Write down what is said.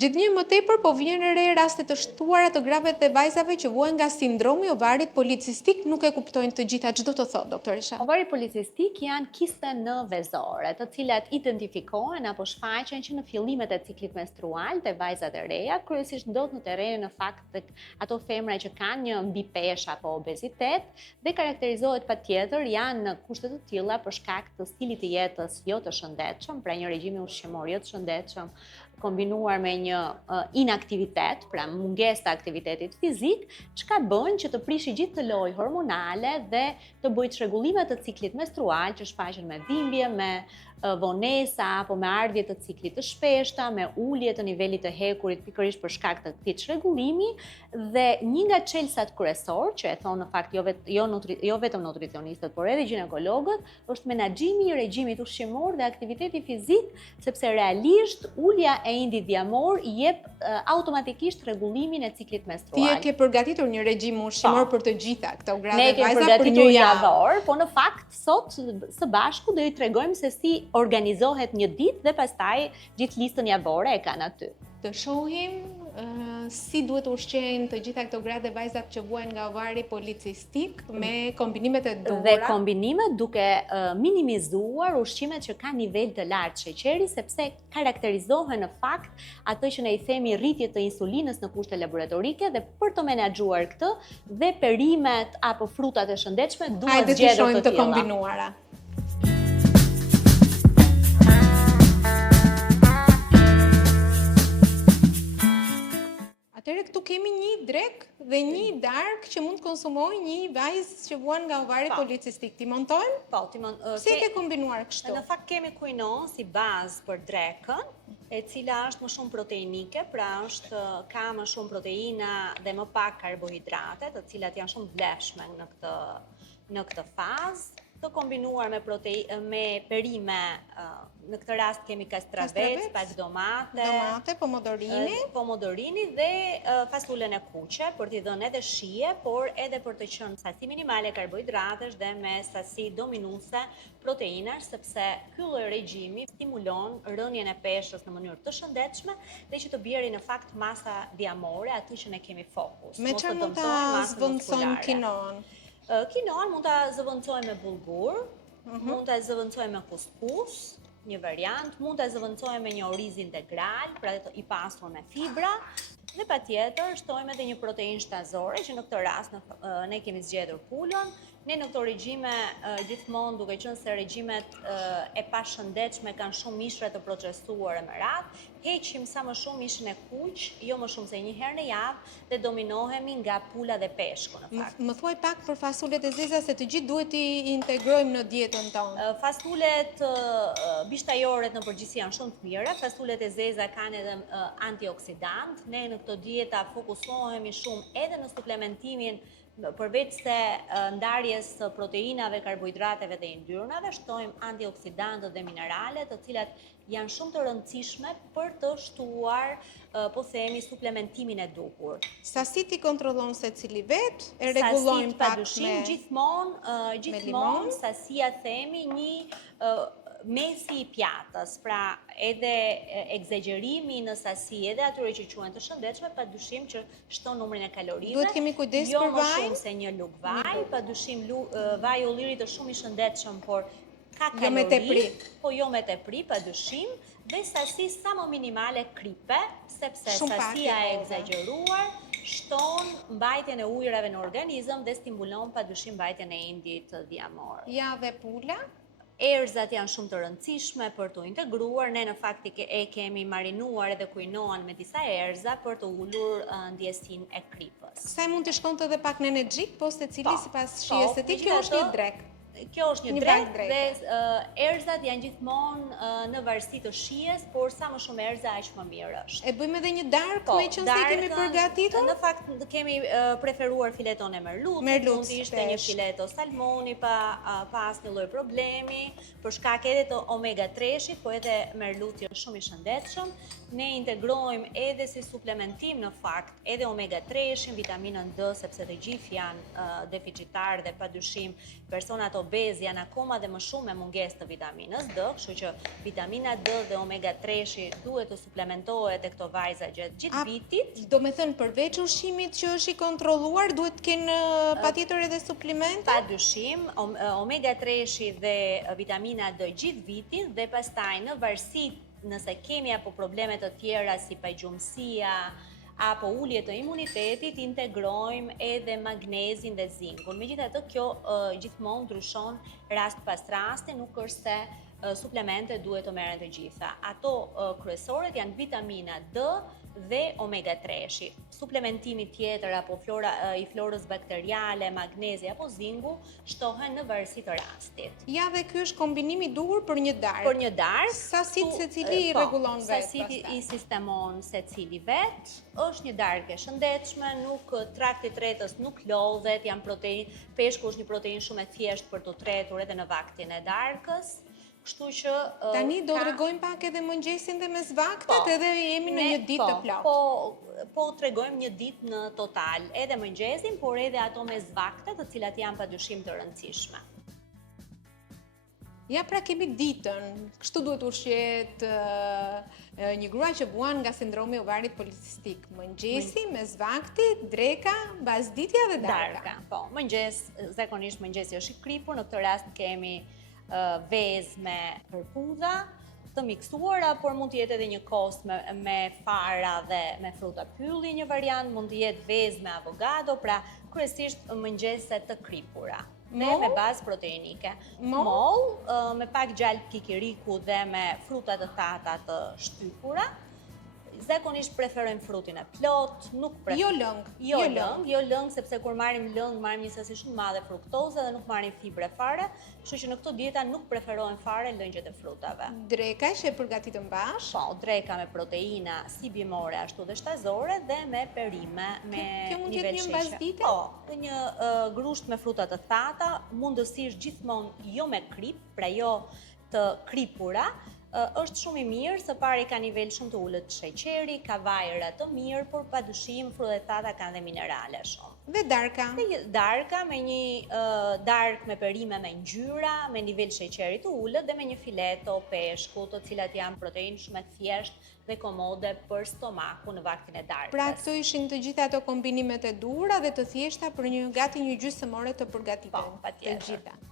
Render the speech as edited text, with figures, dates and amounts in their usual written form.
Gjithnjë më tepër po vjen re raste të shtuara të grave dhe vajzave që vuajnë nga sindromi i ovarit policistik, nuk e kuptojnë të gjitha. Ç'do të thotë, doktoresha? Ovari policistik janë kiste në vezore, të cilat identifikohen apo shfaqen që në fillimet e ciklit menstrual të vajzat e reja, kryesisht ndodh në terrenin në fakt të ato femra që kanë një mbipeshë apo obezitet dhe karakterizohet patjetër janë në kushte të tilla për shkak të stilit të jetës jo të shëndetshëm, pra një regjim ushqimor jo të shëndetshëm, kombinuar me një inaktivitet, pra mungesë të aktivitetit fizik, çka bën që të prishi gjithë të lojë hormonale dhe të bëjë çrregullime të ciklit menstrual që shfaqen me dhimbje, me vonesa apo me ardhje të ciklit të shpeshta, me ulje të nivelit të hekurit pikërisht për shkak të këtij çrregullimi dhe një nga çelësat kryesor, që e thonë në fakt jo vetëm nutricionistët, por edhe ginekologët, është menaxhimi i regjimit ushqimor dhe aktiviteti fizik, sepse realisht ulja e indit dhjamor i jep automatikisht rregullimin e ciklit menstrual. Ti e ke përgatitur një regjim ushqimor për të gjitha këto grave Ne vajza kemi për një përgatitur javë. javor, po në fakt sot së bashku do ju tregojmë se si organizohet një ditë dhe pastaj gjithë listën javore e kanë aty. Të shohim si duhet ushqejnë të gjitha këto gra dhe vajzat që vuajnë nga ovari policistik me kombinimet e duhura. Dhe kombinimet duke minimizuar ushqimet që kanë nivel të lartë sheqeri, sepse karakterizohen në fakt ato që ne i themi rritje të insulinës në kushte laboratorike dhe për të menaxhuar këtë dhe perimet apo frutat e shëndetshme duhet zgjedhur shohim të të tilla. kombinuara. Atëherë këtu kemi një drek dhe një dark që mund të konsumojë një vajzë që vuan nga ovari policistik. Ti montojmë? Po, Timon, Si e ke kombinuar kështu? në fakt kemi kuinon si bazë për drekën, e cila është më shumë proteinike, pra ka më shumë proteina dhe më pak karbohidrate, të cilat janë shumë vlefshme në këtë fazë, të kombinuar me perime, në këtë rast kemi kastravec, pak Domate, pomodorini dhe fasulën e kuqe, për t'i dhënë edhe shije, por edhe për të qenë sasi minimale karbohidratesh dhe me sasi dominuese proteinash, sepse ky lloj regjimi stimulon rënien e peshës në mënyrë të shëndetshme dhe që të bjerë në fakt masa dhjamore, aty që ne kemi fokus. Me çfarë mund ta zvendçojmë kinoan? Kinoan mund ta zëvendësojmë me bullgur, mund ta zëvendësojmë me kuskus, një variant, mund ta zëvendësojmë me një oriz integral, pra i pasur me fibra, dhe patjetër shtojmë edhe një proteinë shtazore, që në këtë rast ne kemi zgjedhur pulën. Ne në këto regjime gjithmonë, duke qenë se regjimet e pashëndetshme kanë shumë mishre të procesuara me radhë, heqim sa më shumë mishin e kuq, jo më shumë se një herë në javë, dhe dominohemi nga pula dhe peshku në fakt. Më thuaj pak për fasulet e zeza se të gjithë duhet i integrojmë në dietën tonë. Fasulet bishtajoret në përgjithësi janë shumë të mira, fasulet e zeza kanë edhe antioksidant. Ne në këto dieta fokusohemi shumë edhe në suplementimin përveç se ndarjes proteinave, karbohidrateve dhe yndyrnave, shtojmë antioksidantët dhe mineralet, të cilat janë shumë të rëndësishme për të shtuar, po themi, suplementimin e duhur. Sasit i kontrollon secili vet, e rregullojmë pak me gjithmonë sasia themi një mesi i pjatës, pra edhe egzagjerimi në sasi edhe atyre që quhen të shëndetshme, padyshim që shton numrin e kalorive. Duhet kemi kujdes për Jo më vaj? shumë se një lug vaj, padyshim vaj ullirit është shumë i shëndetshëm, por ka Jo me tepri. po jo me tepri, padyshim, dhe sasi sa më minimale kripe, sepse sasia e egzagjeruar shton mbajtjen e ujrave në organizëm dhe stimulon padyshim mbajtjen e indit dhjamor. Ja dhe pula? Erëzat janë shumë të rëndësishme për të integruar, ne në fakt e kemi marinuar edhe kuinoan me disa erëza për të ulur ndjesinë e kripës. Saj mund të shkonte edhe pak në energjik, po secili sipas shijes së tij, kjo është një drek. Kjo është një drek dhe erëzat janë gjithmonë në varësi të shijes, por sa më shumë erëza aq më mirë është. E bëjmë edhe një dark me qenë se kemi përgatitur? Në fakt kemi preferuar fileton e merlutit, mund të ishte një fileto salmoni pa asnjë lloj problemi, për shkak edhe të omega 3-shit, po edhe merluti është shumë i shëndetshëm. Ne integrojmë edhe si suplementim në fakt edhe omega 3-shin, vitaminën D, sepse të gjithë janë deficitar dhe padyshim personat obez janë akoma dhe më shumë me mungesë të vitaminës D, kështu që vitamina D dhe omega 3-shi duhet të suplementohet e këto vajza gjithë vitit. Do me thënë përveç ushqimit që është i kontrolluar, duhet të kenë patjetër edhe suplemente? Padyshim, omega 3-shi dhe vitamina D gjithë vitin dhe pastaj në varësi nëse kemi apo probleme të tjera si pajgjumësia apo ulje të imunitetit, integrojmë edhe magnezin dhe zinkun. Megjithatë, kjo gjithmonë ndryshon rast pas rasti, nuk është se suplemente duhet të merren të gjitha. Ato kryesorët janë vitamina D dhe omega 3-shi. Suplementimi tjetër apo i florës bakteriale, magnezi apo zinku shtohen në varësi të rastit. Ja, dhe ky është kombinimi i duhur për një darkë. Për një darkë, Sasitë secili i rregullon vetë. Sasitë i sistemon secili vetë. Është një darkë e shëndetshme, nuk trakti i tretës nuk lodhet, janë protein, peshku është një protein shumë e thjeshtë për të tretur edhe në vaktin e darkës. Kështu që tani do të tregojmë pak edhe mëngjesin dhe mesvaktet, edhe jemi në një ditë të plotë. Po tregojmë një ditë në total, edhe mëngjesin, por edhe ato mesvaktet, të cilat janë padyshim të rëndësishme. Ja, pra kemi ditën, kështu duhet ushqet një grua që vuan nga sindromi ovarit policistik. Mëngjesi, mesvakti, dreka, mbasditja dhe darka. Po, mëngjes, zakonisht mëngjesi është i kripur, në këtë rast kemi vezë me përpudha të miksuara, por mund të jetë edhe një kost me fara dhe me fruta pylli, një variant, mund të jetë vezë me avokado, pra kryesisht mëngjese të kripura. Dhe me bazë proteinike. Moll, me pak gjalp kikiriku dhe me fruta të thata të shtypura. Zakonisht preferojmë frutin e plot, nuk preferojmë. Jo lëng, sepse kur marrim lëng, marrim një sasi shumë madhe fruktoze dhe nuk marrim fibre fare, kështu që në këto dieta nuk preferojmë fare lëngjet e frutave. Dreka që e përgatitëm bashkë? Po, dreka me proteina si bimore ashtu dhe shtazore dhe me perime me nivel sheqer. Kjo mund të jetë një mbasdite? Po, një grusht me fruta të thata, mundësisht gjithmonë jo me krip, pra jo të kripura. Është shumë i mirë, së pari ka nivel shumë të ullët të sheqeri, ka vajra të mirë, por padyshim frutat e thata kanë dhe minerale shumë. Dhe darka? Darka me një dark me perime me ngjyra, me nivel sheqeri të ullët dhe me një fileto peshku, të cilat janë protein shumë e thjeshtë dhe komode për stomaku në vaktin e darkës. Pra këto ishin të gjitha ato kombinimet e duhura dhe të thjeshta për gati një gjysmë ore të përgatitën. Po, patjetër. Të gjitha.